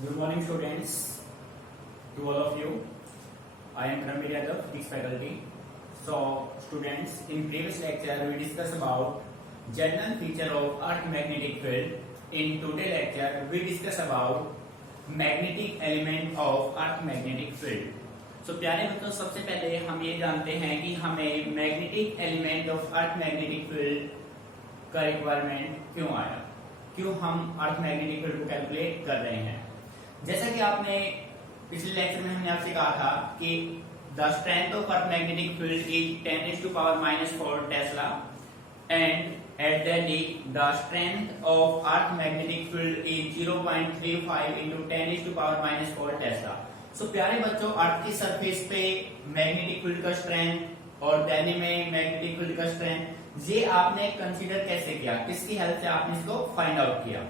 Good morning, students. To all of you, I am Ranbir Yadav, physics faculty. So, students, in previous lecture we discussed about general feature of Earth magnetic field. In today lecture, we discuss about magnetic element of Earth magnetic field. So, प्यारे बच्चों, सबसे पहले हम ये जानते हैं कि हमें magnetic element of earth magnetic field का रिक्वायरमेंट क्यों आया, क्यों हम अर्थ मैग्नेटिक फील्ड को कैलकुलेट कर रहे हैं। जैसा कि आपने पिछले लेक्चर में हमने आपसे कहा था कि the strength of earth magnetic field is 10⁻⁴ tesla and at that the strength of earth magnetic field is 0.35 into 10⁻⁴ tesla. So प्यारे बच्चों, अर्थ की सरफेस पे मैग्नेटिक फील्ड का स्ट्रेंथ और दिल्ली में मैग्नेटिक फील्ड का स्ट्रेंथ ये आपने कंसीडर कैसे किया, किसकी हेल्प से आपने इसको फाइंड आउट किया।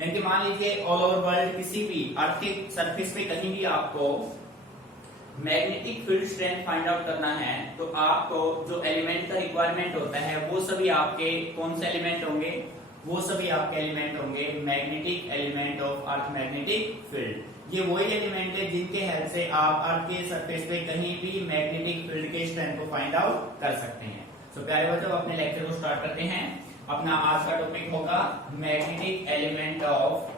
यानी कि मान लीजिए ऑल ओवर वर्ल्ड किसी भी अर्थ के सरफेस पे कहीं भी आपको magnetic field strength find out करना है तो आपको जो एलिमेंट का रिक्वायरमेंट होता है वो सभी आपके कौन से एलिमेंट होंगे, वो सभी आपके एलिमेंट होंगे magnetic element of earth magnetic field. ये वही एलिमेंट है जिनके हेल्प से आप अर्थ के सरफेस पे कहीं भी मैग्नेटिक फील्ड के स्ट्रेंथ को फाइंड आउट कर सकते हैं। तो प्यारे बच्चों, अपने लेक्चर को स्टार्ट करते हैं। अपना आज का टॉपिक होगा magnetic element of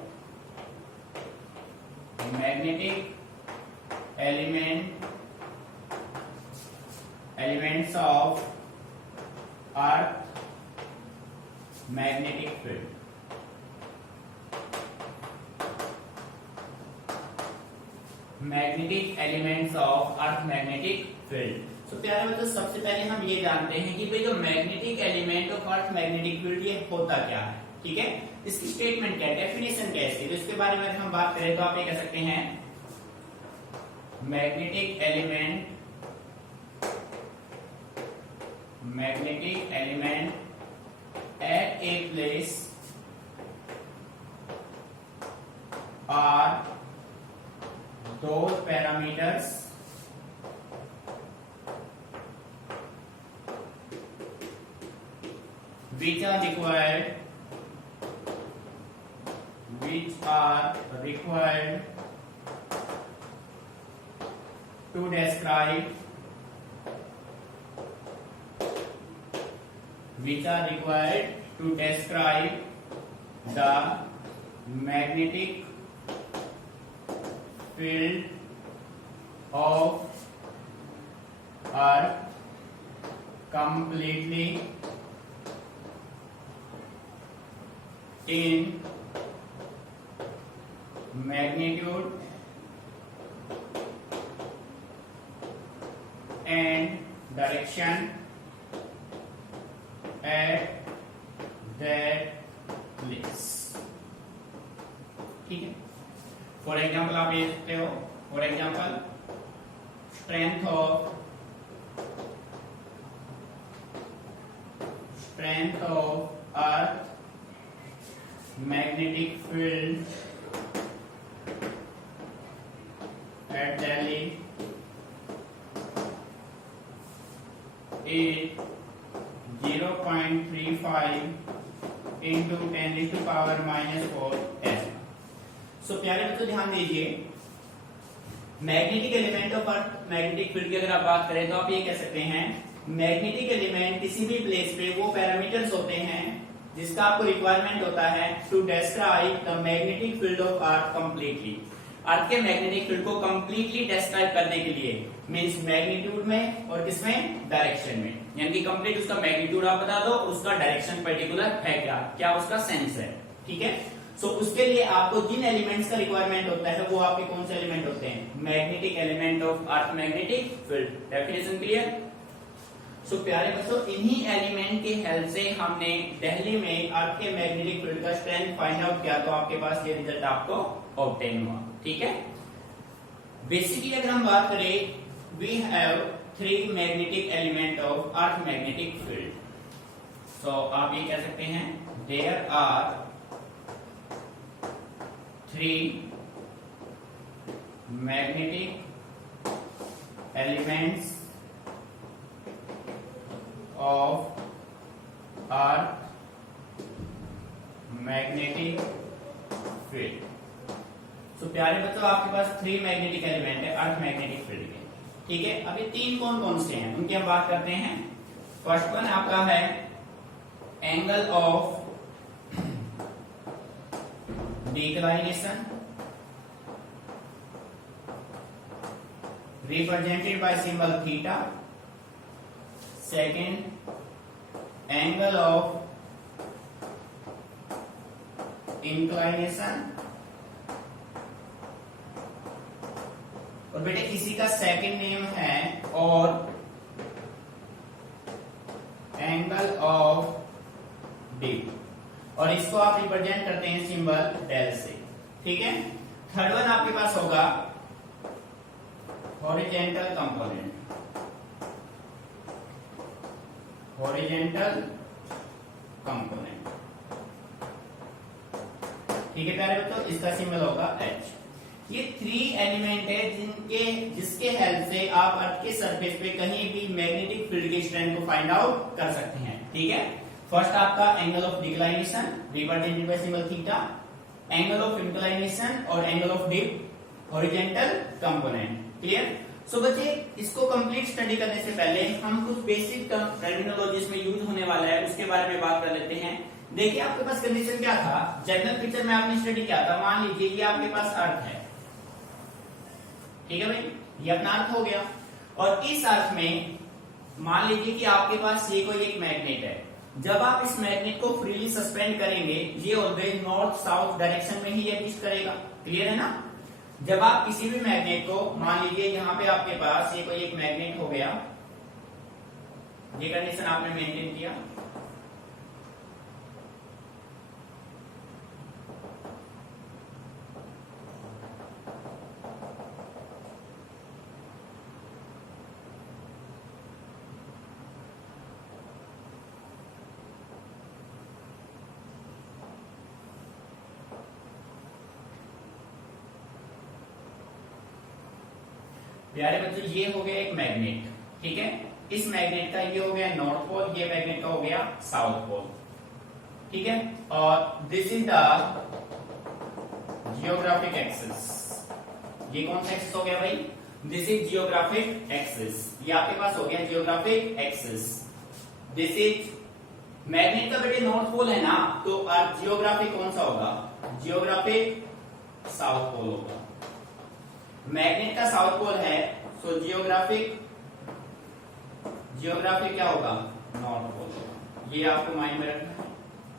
elements of earth magnetic field. Magnetic elements of earth magnetic field. तो प्यारे बच्चों, सबसे पहले हम ये जानते हैं कि भाई जो magnetic element of earth magnetic field ये होता क्या है। ठीक है, इसकी स्टेटमेंट क्या है, डेफिनेशन क्या है इसकी, तो इसके बारे में अगर हम बात करें तो आप ये कह सकते हैं magnetic element at a place are those parameters which are required to describe the magnetic field of Earth completely in magnitude and direction at that place। ठीक है, फॉर एग्जाम्पल आप ये देखते हो, for example strength of earth magnetic field at Delhi is 0.35 into 10⁻⁴ tesla. So प्यारे बच्चों, ध्यान दीजिए, magnetic element of earth magnetic field की अगर आप बात करें तो आप ये कह सकते हैं मैग्नेटिक एलिमेंट किसी भी प्लेस पे वो पैरामीटर्स होते हैं जिसका आपको रिक्वायरमेंट होता है to describe the magnetic field of earth completely. Earth के मैग्नेटिक फील्ड को कंप्लीटली डिस्क्राइब करने के लिए मींस मैग्नीट्यूड में और किसमें, डायरेक्शन में। यानी कि कंप्लीट उसका मैग्नीट्यूड आप बता दो, उसका डायरेक्शन पर्टिकुलर है क्या उसका सेंस है। ठीक है, सो उसके लिए आपको जिन एलिमेंट्स का रिक्वायरमेंट होता है वो आपके कौन से एलिमेंट होते हैं, magnetic element of earth magnetic field. Definition clear. So प्यारे बच्चों, इन्हीं एलिमेंट के हेल्प से हमने दिल्ली में अर्थ के मैग्नेटिक फील्ड का स्ट्रेंथ फाइंड आउट किया, तो आपके पास ये रिजल्ट आपको ऑब्टेन हुआ। ठीक है, बेसिकली अगर हम बात करें, we have 3 magnetic element of earth magnetic field. So आप ये कह सकते हैं there are 3 magnetic elements of Earth magnetic field। तो प्यारे बच्चों आपके पास 3 मैग्नेटिक एलिमेंट है अर्थ मैग्नेटिक फील्ड के, ठीक है। अभी 3 कौन कौन से हैं उनकी हम बात करते हैं। फर्स्ट वन आपका है angle of declination represented by symbol theta. Second, angle of inclination. और बेटे किसी का सेकंड नेम है और एंगल ऑफ डी, और इसको आप रिप्रेजेंट करते हैं सिंबल डेल से, ठीक है। थर्ड वन आपके पास होगा हॉरिजेंटल कंपोनेंट, हॉरिजेंटल कंपोनेंट, ठीक है प्यारे बच्चों, इसका सिंबल होगा H। ये 3 एलिमेंट है जिसके हेल्प से आप अर्थ के सरफेस पे कहीं भी मैग्नेटिक फील्ड की स्ट्रेंथ को फाइंड आउट कर सकते हैं, ठीक है। फर्स्ट आपका angle of declination represented by symbol theta, angle of inclination और angle of dip horizontal component, clear. So बच्चे इसको कंप्लीट स्टडी करने से पहले हम कुछ बेसिक टर्मिनोलॉजीज में यूज होने वाला है उसके बारे में बात कर लेते हैं। देखिए आपके पास कंडीशन क्या था, जनरल पिक्चर में आपने स्टडी किया था। मान लीजिए ये आपके पास अर्थ है, ठीक है भाई, ये अपना अर्थ हो गया, और इस अर्थ में मान लीजिए कि आपके पास ये कोई एक मैग्नेट है। जब आप इस मैग्नेट को फ्रीली सस्पेंड करेंगे ये ऑलवेज नॉर्थ साउथ डायरेक्शन में ही एक्सिस्ट करेगा, क्लियर है ना। जब आप किसी भी मैग्नेट को, मान लीजिए यहाँ पे आपके पास ये कोई एक मैग्नेट हो गया, ये कंडीशन आपने मेंटेन किया, प्यारे बच्चों ये हो गया एक मैग्नेट, ठीक है। इस मैग्नेट का ये हो गया नॉर्थ पोल, ये मैग्नेट का हो गया साउथ पोल, ठीक है। और this is the geographic axis, ये कौन सा एक्सिस हो गया भाई, दिस इज जियोग्राफिक एक्सिस, ये आपके पास हो गया geographic axis. This is magnet का बेटे नॉर्थ पोल है ना, तो जियोग्राफिक कौन सा होगा, जियोग्राफिक साउथ पोल होगा। मैग्नेट का साउथ पोल है, सो जियोग्राफिक क्या होगा, नॉर्थ पोल होगा। ये आपको माइंड में रखना है,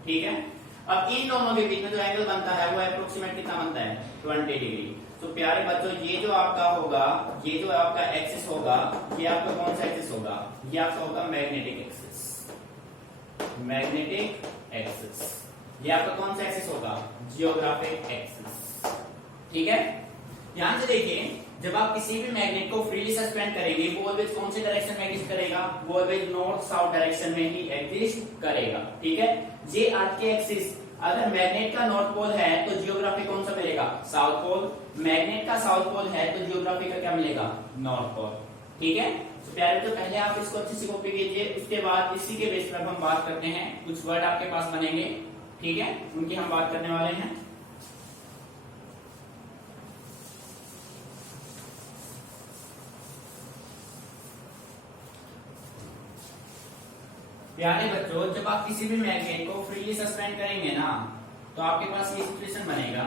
ठीक है। अब इन दोनों के बीच में जो एंगल बनता है वो अप्रोक्सीमेट कितना बनता है, 20 डिग्री। तो प्यारे बच्चों ये जो आपका होगा, ये जो आपका एक्सिस होगा, ये आपका कौन सा एक्सिस होगा, ये आपका होगा मैग्नेटिक एक्सिस, मैग्नेटिक एक्सिस। ये आपका कौन सा एक्सिस होगा, जियोग्राफिक एक्सिस, ठीक है। ध्यान से देखिए, जब आप किसी भी मैग्नेट को फ्रीली सस्पेंड करेंगे वो ऑलवेज कौन से डायरेक्शन में एग्जिस्ट करेगा, वो ऑलवेज नॉर्थ साउथ डायरेक्शन में ही एग्जिस्ट करेगा, ठीक है। ये अर्थ के एक्सिस, अगर मैग्नेट का नॉर्थ पोल है तो जियोग्राफी कौन सा मिलेगा, साउथ पोल। मैग्नेट का साउथ पोल है तो जियोग्राफी का क्या मिलेगा, नॉर्थ पोल, ठीक है। तो प्यारे तो पहले आप इसको अच्छे से कॉपी कीजिए, उसके बाद इसी के बेस पर हम बात करते हैं। कुछ वर्ड आपके पास बनेंगे, ठीक है, उनकी हम बात करने वाले हैं। प्यारे बच्चों जब आप किसी भी मैग्नेट को फ्रीली सस्पेंड करेंगे ना, तो आपके पास ये सिचुएशन बनेगा,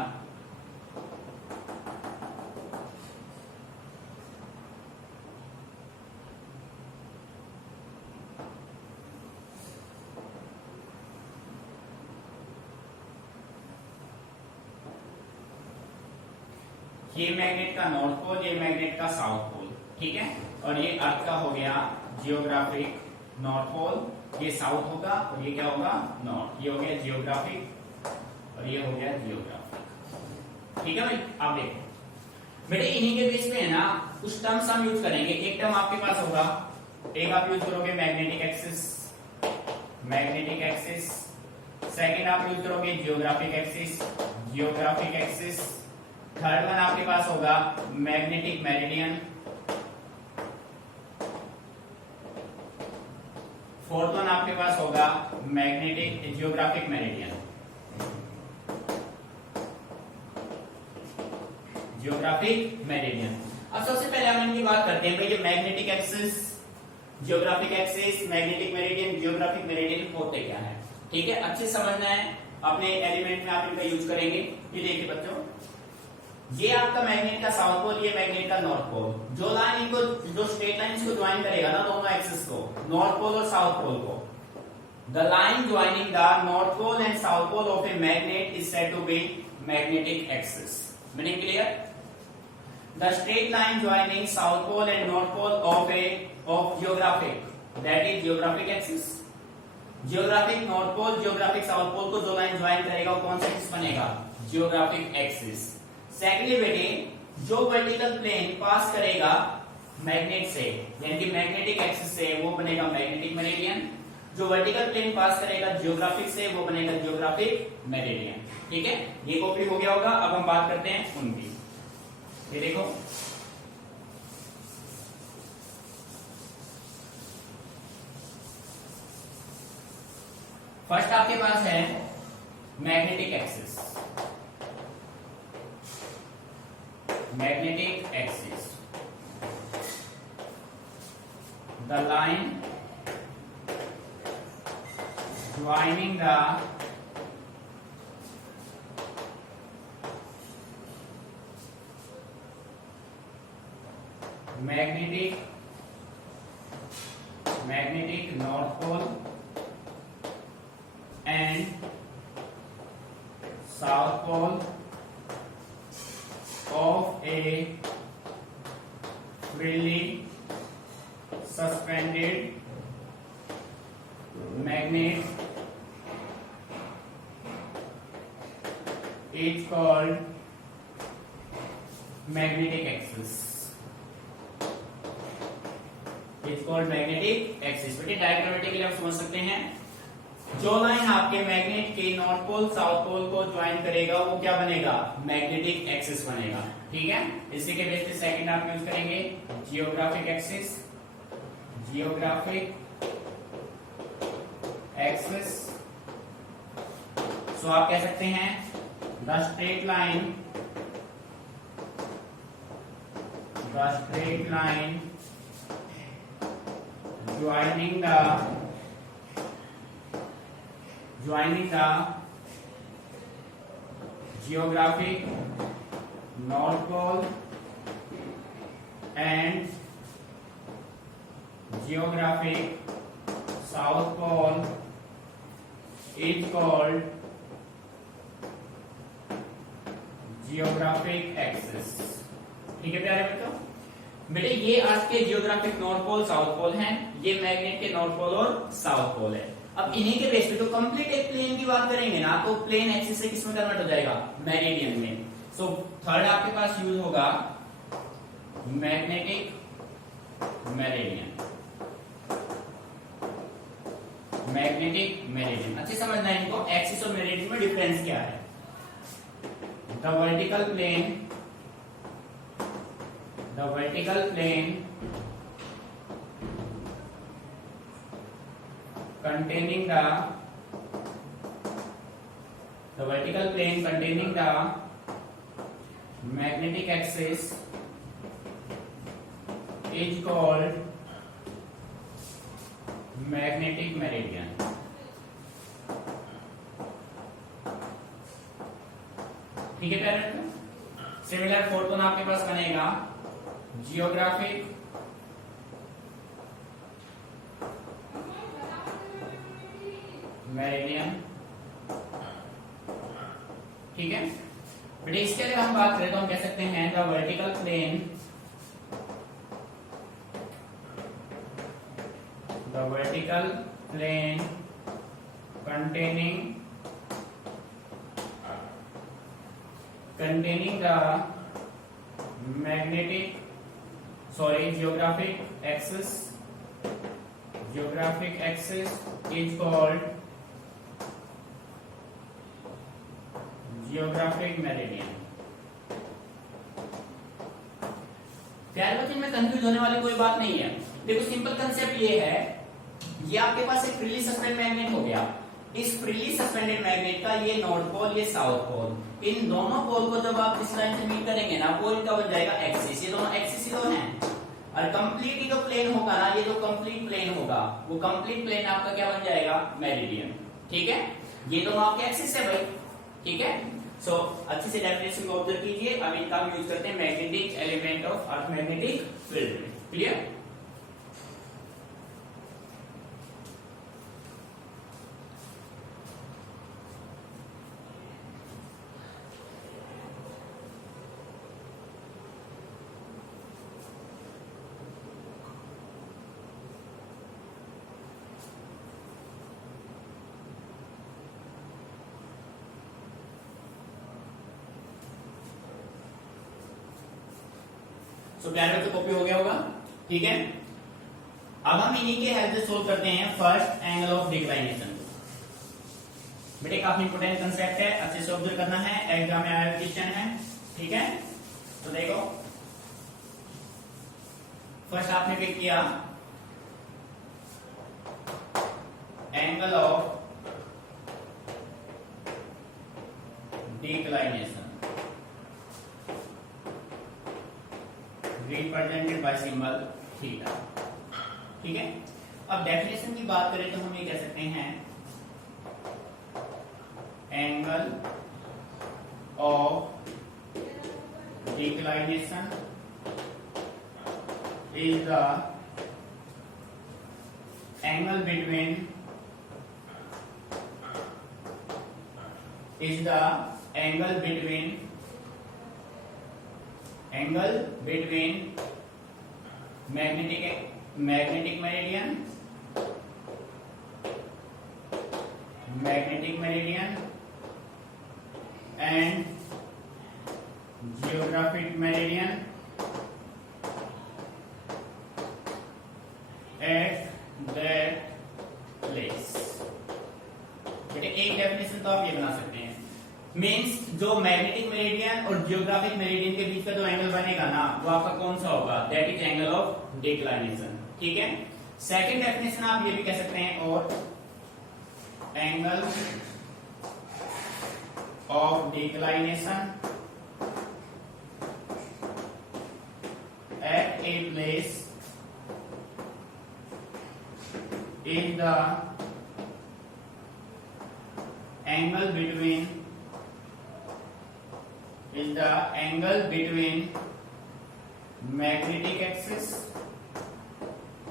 ये मैग्नेट का नॉर्थ पोल, ये मैग्नेट का साउथ पोल, ठीक है। और ये अर्थ का हो गया जियोग्राफिक नॉर्थ पोल, ये साउथ होगा और ये क्या होगा, नॉर्थ। ये हो गया जियोग्राफिक और ये हो गया जियोग्राफिक, ठीक है भाई। आप देखो बेटे इन्हीं के बेस पे है ना कुछ टर्म्स हम यूज करेंगे। एक टर्म आपके पास होगा, एक आप यूज करोगे magnetic axis, magnetic axis. Second आप यूज करोगे geographic axis, geographic axis. Third one आपके पास होगा मैग्नेटिक मेरिडियन। फोर्थ वन आपके पास होगा magnetic geographic meridian. Geographic meridian. अब सबसे पहले हम इनकी बात करते हैं भाई, ये magnetic axis, geographic axis, magnetic meridian, geographic meridian होते क्या है, ठीक है, अच्छे समझना है, अपने एलिमेंट में आप इनका यूज करेंगे। ये देखिए बच्चों, ये आपका मैग्नेट का साउथ पोल, ये मैग्नेट का नॉर्थ पोल, जो लाइन इनको, जो स्ट्रेट लाइन इसको ज्वाइन करेगा ना दोनों एक्सिस को, नॉर्थ पोल और साउथ पोल को, the line joining the north pole and south pole of a magnet is said to be magnetic axis. Meaning clear? The straight line joining south pole and north pole of geographic, that is geographic axis. Geographic north pole, geographic south pole को जो line join करेगा वो कौन सा axis बनेगा? Geographic axis. Secondly बेटे, जो vertical plane पास करेगा मैग्नेट से, यानी कि मैग्नेटिक एक्सिस से, वो बनेगा मैग्नेटिक मेरिडियन। जो वर्टिकल प्लेन पास करेगा जियोग्राफिक से, वो बनेगा जियोग्राफिक मेरिडियन। ठीक है, ये कॉपी हो गया होगा। अब हम बात करते हैं उनकी। ये देखो, फर्स्ट आपके पास है magnetic axis. Magnetic axis, the line joining the magnetic north pole and south pole of a freely suspended magnet is called magnetic axis. It's called magnetic axis। बेटे डायग्रामेटिकली आप समझ सकते हैं, जो लाइन आपके मैग्नेट के नॉर्थ पोल साउथ पोल को join करेगा वो क्या बनेगा? मैग्नेटिक एक्सिस बनेगा। ठीक है, इसी के बेस पे सेकंड आप यूज करेंगे जियोग्राफिक एक्सिस। जियोग्राफिक एक्सिस, सो आप कह सकते हैं the straight line joining the geographic north pole and geographic south pole is called geographic axis. ठीक है प्यारे बच्चों, बेटे ये आपके geographic north pole south pole हैं, ये मैग्नेट के नॉर्थ पोल और साउथ पोल है। अब इन्हीं के बेस पे तो कंप्लीट एक प्लेन की बात करेंगे ना, तो प्लेन एक्सिस से किसमें कन्वर्ट हो जाएगा? मेरिडियन में। सो थर्ड आपके पास यूज होगा मैग्नेटिक मेरिडियन। मैग्नेटिक मेरिडियन अच्छे समझना है इनको, एक्सिस और मेरिडियन में डिफरेंस क्या है। The vertical plane containing the magnetic axis is called magnetic meridian। ठीक है प्यारे, सिमिलर फोर्थ वन आपके पास बनेगा जियोग्राफिक मेरिडियन। ठीक है बेटे, इसके अगर हम बात करें तो हम कह सकते हैं the vertical plane containing the geographic axis is called geographic meridian। प्यारे बच्चे, में कंफ्यूज होने वाली कोई बात नहीं है। देखो सिंपल कंसेप्ट ये है, ये आपके पास एक फ्रीली सस्पेंड मैग्नेट हो गया, इस फ्रीली सस्पेंडेड मैग्नेट का ये नॉर्थ पोल, ये साउथ पोल, इन दोनों पोल को जब आप इस लाइन से मीट करेंगे ना, पोल का बन जाएगा एक्सिस। ये दोनों एक्सिस ही तो हैं। और कंप्लीट ही जो प्लेन होगा ना, ये जो कंप्लीट प्लेन होगा, वो कंप्लीट प्लेन आपका क्या बन जाएगा? मेरिडियन। ठीक है, ये दोनों आपके एक्सिस है भाई। ठीक है, सो अच्छे से डेफिनेशन को ऑब्जर्व कीजिए। अब इनका हम यूज करते हैं magnetic element of earth magnetic field में। क्लियर? तो प्यारे बच्चों, कॉपी हो गया होगा। ठीक है, अब हम इन्हीं के हेल्प से सोल्व करते हैं फर्स्ट एंगल ऑफ डिक्लाइनेशन। बेटे काफी इंपोर्टेंट कंसेप्ट है, अच्छे से ऑब्जर्व करना है, एग्जाम में आया क्वेश्चन है। ठीक है, तो देखो फर्स्ट आपने पिक किया angle of declination represented by symbol theta. ठीक है, अब डेफिनेशन की बात करें तो हम ये कह सकते हैं angle of declination is the angle between magnetic meridian and geographic meridian at that place। बेटे एक डेफिनेशन तो आप ये बना सकते हैं, मीन्स जो मैग्नेटिक मेरिडियन और जियोग्राफिक मेरिडियन के बीच का जो एंगल बनेगा ना, वो आपका कौन सा होगा? That is angle of declination. ठीक है, सेकंड डेफिनेशन आप ये भी कह सकते हैं और angle of declination at a place is the angle between magnetic axis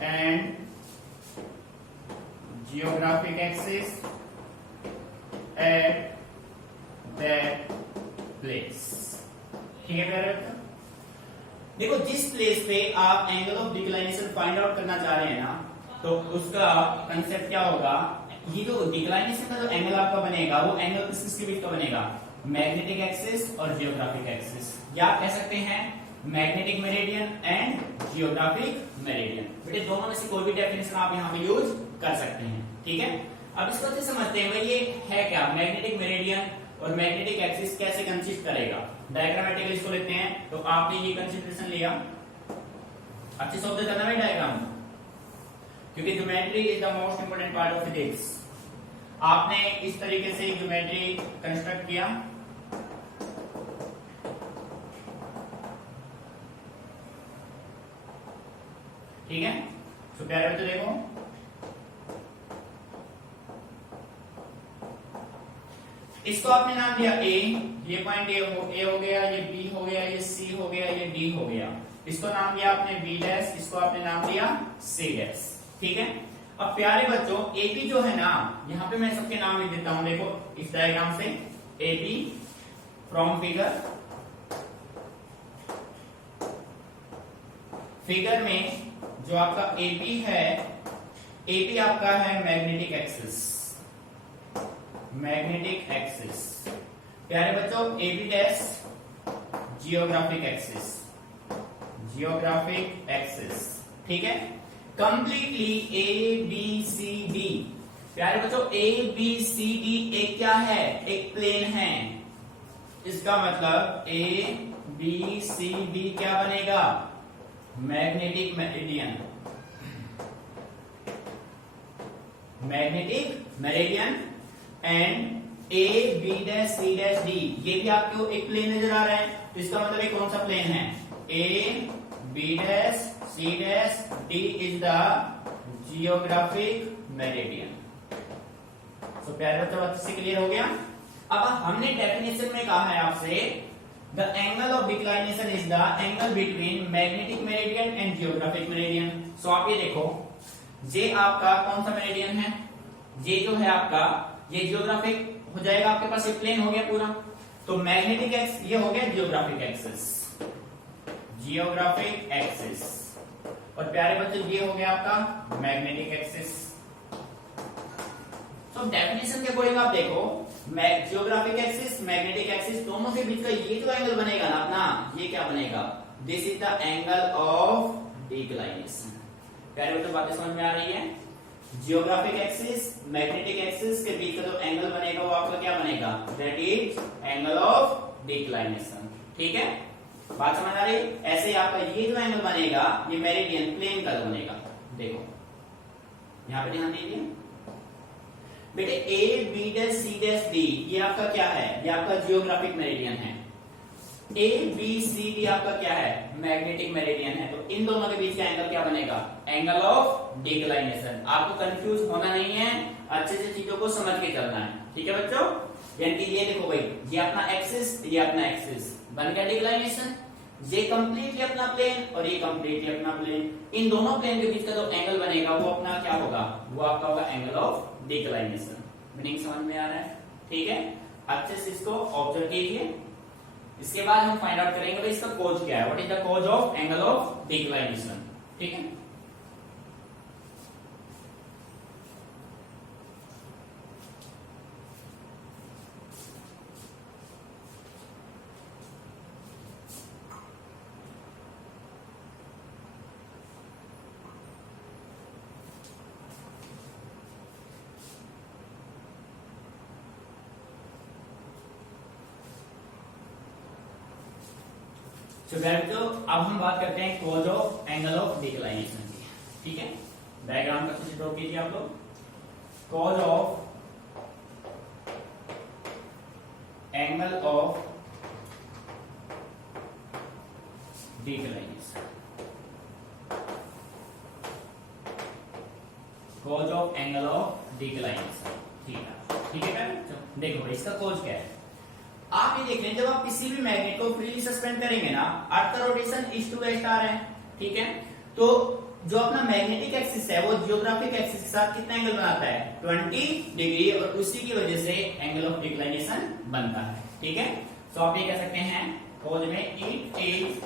and geographic axis at that place। ठीक है प्यारे बच्चों, देखो जिस प्लेस पे आप angle of declination find out करना चाह रहे हैं ना, तो उसका कंसेप्ट क्या होगा? ये जो डिक्लाइनेशन का जो एंगल आपका बनेगा, वो एंगल किसके बीच का बनेगा? मैग्नेटिक एक्सिस और जियोग्राफिक एक्सिस, या आप कह सकते हैं magnetic meridian and geographic meridian. बेटे दोनों में से कोई भी डेफिनेशन आप यहाँ पे यूज कर सकते हैं। ठीक है, अब इसको अच्छे समझते हैं भाई, ये है क्या? मैग्नेटिक मेरिडियन और मैग्नेटिक एक्सिस कैसे कंसिस्ट करेगा? डायग्रामेटिकली इसको लेते हैं। तो आपने ये कंसिडरेशन लिया, अच्छे से ऑब्जर्व करना है डायग्राम, क्योंकि geometry is the most important part of physics. आपने इस तरीके से ज्योमेट्री कंस्ट्रक्ट किया, ठीक है। तो प्यारे बच्चों देखो, इसको आपने नाम दिया ए, ये पॉइंट ए हो गया, ये बी हो गया, ये सी हो गया, ये डी हो गया। इसको नाम दिया आपने बी डैश, इसको आपने नाम दिया सी डैश। ठीक है, अब प्यारे बच्चों एपी जो है ना, यहां पे मैं सबके नाम लिख देता हूं। देखो इस डायग्राम से एपी फ्रॉम फिगर में जो आपका एपी है, एपी आपका है मैग्नेटिक एक्सिस, मैग्नेटिक एक्सिस। प्यारे बच्चों AP dash geographic axis, geographic axis. ठीक है, completely A B C D. प्यारे बच्चों ए बी सी डी एक क्या है? एक प्लेन है। इसका मतलब ए बी सी डी क्या बनेगा? Magnetic meridian, magnetic meridian and A B dash C dash D, ये भी आपको एक प्लेन नजर आ रहा है, तो इसका मतलब ये कौन सा प्लेन है, A B dash C dash D is the geographic meridian. तो प्यारे बच्चों अच्छे से क्लियर हो गया। अब हमने डेफिनेशन में कहा है आपसे the angle of declination is the angle between magnetic meridian and geographic meridian. So आप ये देखो, ये आपका कौन सा मेरिडियन है, ये जो है आपका ये जियोग्राफिक हो जाएगा, आपके पास ये प्लेन हो गया पूरा, तो मैग्नेटिक एक्स ये हो गया जियोग्राफिक एक्सिस, जियोग्राफिक एक्सिस, और प्यारे बच्चों ये हो गया आपका मैग्नेटिक एक्सिस। तो डेफिनेशन के अकॉर्डिंग आप देखो, जियोग्राफिक एक्सिस मैग्नेटिक एक्सिस दोनों के बीच का ये जो एंगल बनेगा ना अपना, ये क्या बनेगा, this is the angle of declination. प्यारे बच्चों बातें समझ में आ रही है, जियोग्राफिक एक्सिस मैग्नेटिक एक्सिस के बीच का जो एंगल बनेगा वो आपका क्या बनेगा, that is angle of declination. ठीक है, बात समझ आ रही है। ऐसे ही आपका ये जो एंगल बनेगा ये मेरिडियन प्लेन का बनेगा, देखो यहां पे ध्यान दीजिए बेटे, A B dash C dash D ये आपका क्या है, ये आपका जियोग्राफिक मेरिडियन है, ए बी सी डी आपका क्या है, मैग्नेटिक मेरिडियन है, तो इन दोनों के बीच का एंगल क्या बनेगा, एंगल ऑफ डिक्लाइनेशन। आपको कंफ्यूज होना नहीं है, अच्छे से चीजों को समझ के चलना है। ठीक है बच्चों, यानी कि ये देखो भाई, ये अपना एक्सिस ये अपना एक्सिस बन गया डिक्लाइनेशन, ये कंप्लीटली अपना प्लेन और ये कंप्लीटली अपना प्लेन, इन दोनों प्लेन के बीच का जो एंगल बनेगा वो अपना क्या होगा, वो आपका होगा एंगल ऑफ डिक्लाइनेशन। मीनिंग समझ में आ रहा है, ठीक है, अच्छे से इसको ऑब्जर्व कीजिए। इसके बाद हम फाइंड आउट करेंगे भाई इसका कॉज क्या है, what is the cause of angle of declination. ठीक है, तो अब हम बात करते हैं cause of angle of declination की। ठीक है, डायग्राम का कुछ ड्रॉ कीजिए आप लोग। Cause of angle of declination, cause of angle of declination. ठीक है, देखो इसका कॉज क्या है, आप ये देख लें, जब आप किसी भी मैग्नेट को फ्रीली सस्पेंड करेंगे ना, अर्थ का रोटेशन ईस्ट टू वेस्ट आ रहा है। ठीक है, तो जो अपना मैग्नेटिक एक्सिस है वो जियोग्राफिक एक्सिस के साथ कितना एंगल बनाता है, 20 डिग्री, और उसी की वजह से एंगल ऑफ डिक्लाइनेशन बनता है। ठीक है, तो आप ये कह सकते हैं कॉज में इट इज